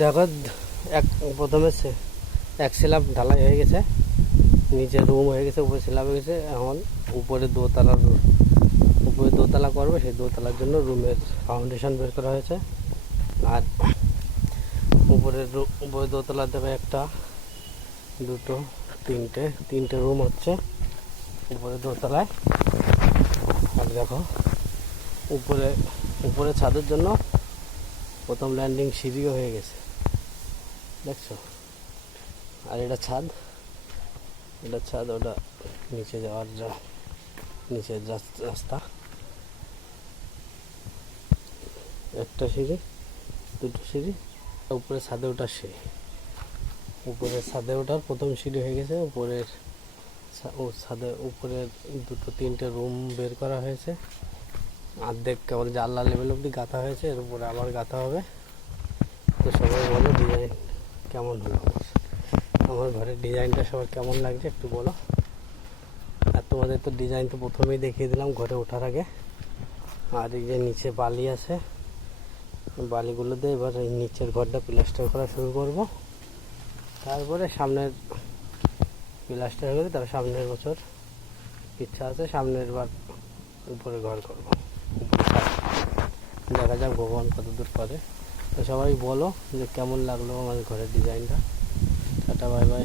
দেখো, এক প্রথমে এক স্ল্যাব ঢালাই হয়ে গেছে, নিচে রুম হয়ে গেছে, উপরে স্ল্যাব হয়ে গেছে। এখন উপরে দোতলা করবে, সেই দোতলার জন্য রুমের ফাউন্ডেশন বের করা হয়েছে। আর উপরে দোতলা দেবে একটা, দুটো, তিনটে রুম হচ্ছে উপরে দোতলায়। আর দেখো, উপরে ছাদের জন্য প্রথম ল্যান্ডিং সিঁড়িও হয়ে গেছে, দেখছো। আর এটা ছাদ, ওটা নিচে যাওয়ার নিচের রাস্তা। একটা সিঁড়ি, দুটো সিঁড়ি, উপরে ছাদে ওঠার সিঁড়ি। উপরের ছাদে ওঠার প্রথম সিঁড়ি হয়ে গেছে। উপরের তিনটে রুম বের করা হয়েছে। অর্ধেক কেবল জানলা লেভেল অব্দি গাঁথা হয়েছে, এর উপরে আবার গাঁথা হবে। তো সবাই বলো ডিজাইন কেমন হলো, আমার ঘরের ডিজাইনটা সবার কেমন লাগছে একটু বলো। আর তোমাদের তো ডিজাইন তো প্রথমেই দেখিয়ে দিলাম ঘরে ওঠার আগে। আর এই যে নিচে বালি আছে, বালিগুলো দিয়ে এবার এই নিচের ঘরটা প্লাস্টার করা শুরু করব। তারপরে সামনের প্লাস্টার হয়ে গেলে তারপর সামনের বছর ইচ্ছা আছে সামনের বার উপরে ঘর করবো। দেখা যাক ভগবান কতদূর করে। তো সবাই বলো যে কেমন লাগলো আমার ঘরের ডিজাইনটা। Tata, bye bye.